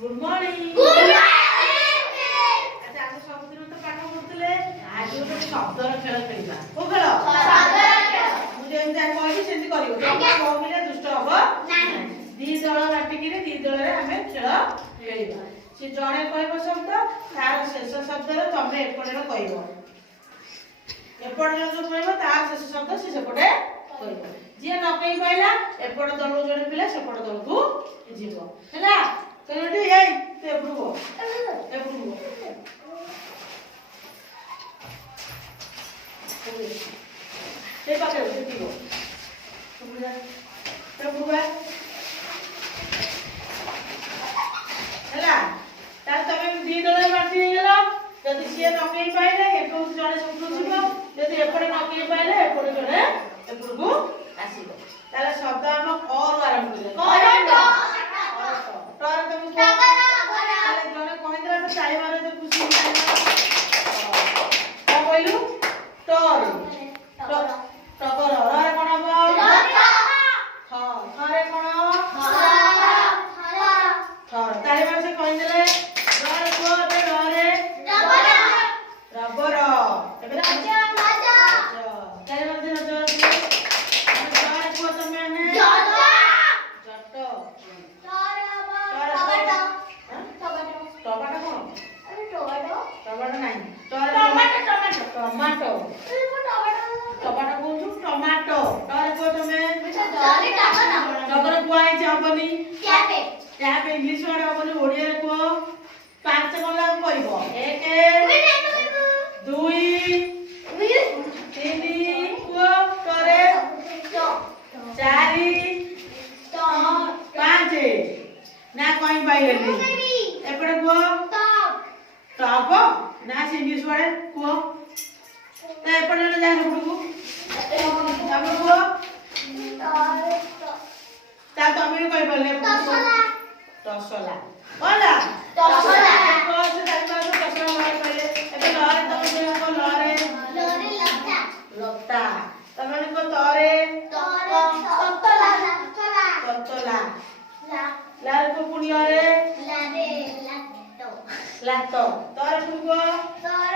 good morning good morning अच्छा आज सब दिन तो पाठ पढुतले आज ଗୋଟେ ଶବ୍ଦର ଖେଳ ଖେଳିବା କୋ ଖେଳ ଶବ୍ଦର ଖେଳ ମୁଁ ଯେମିତି କହିବି ସେମିତି କରିବ ତମେ କହିଲେ ଦୁଷ୍ଟ ହବ ନାହିଁ ଦି ଦଳ ବାଟିକିରେ ଦି ଦଳରେ ଆମେ ଖେଳ ଖେଳିବା ସେ ଜଣେ କହିବ ଶବ୍ଦ ତାର ଶେଷ ଶବ୍ଦରେ ତମେ ଏପଟରେ କହିବ ଏପଟରେ ଯୋଉ କହିବ ତାର ଶେଷ ଶବ୍ଦ ସେ ସେପଟେ କହିବ ଯିଏ ନ କହି ପାଇଲା ଏପଟ ଦଳକୁ ଜଣେ ପିଲା ସେପଟ ଦଳକୁ ଯିବ ହେଲା चलो ये ते बुडो ते पाके ते दियो तुमरा ते बुडो हला तार तमे दी डले बाटी गेलो जदी सिए न कहि पाइले एको जणे सबु छिबो जदी एपडे न कहि पाइले एपडे जणे एपडको आसीबो ताले शब्द हम और आरंभ करियो टॉर तुम टगर जने कहिदला त चाहि मारे जे खुशी का कहलु टॉर टगर रे कोन हबो हां थरे कोन थर चाहि मारे से कहिदले रे को ते रे रबर एबे राजा चाहि मारे से रे को तमे ने जट टमाटो नहीं टमाटो टमाटो बोलू टमाटो टरे को तमे टगर को आई जाबनी कैप इंग्लिश वर्ड हबनी ओडिया को पांच कोन लागू करिवो 1 2 3 को टरे 4 5 ना कोई पाइलेनी एपडे को टॉप ना इंग्लिश वर्ड को ते एपडे ने जा बुडू तापर को ता तमे कोइ बोले टसला होला टसला को से तापर टसला मार पहिले एबे लरे तमे को लरे लता लता तमे को तरे ततला ततला लाल को पुनियारे लातो तोर पुगो तोर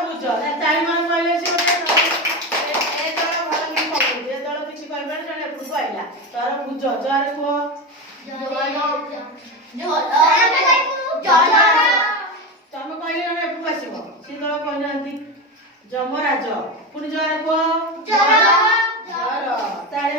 बुझो ना चाहि मान कहले से ए तोर भल कि कहले जे तोर किछि करबे जने पुगो आइला तोर बुझो जरे को तमे कहले जने पुगो आसीबो से तोर कहनांती जमराज पुनि जरे को जर ताळे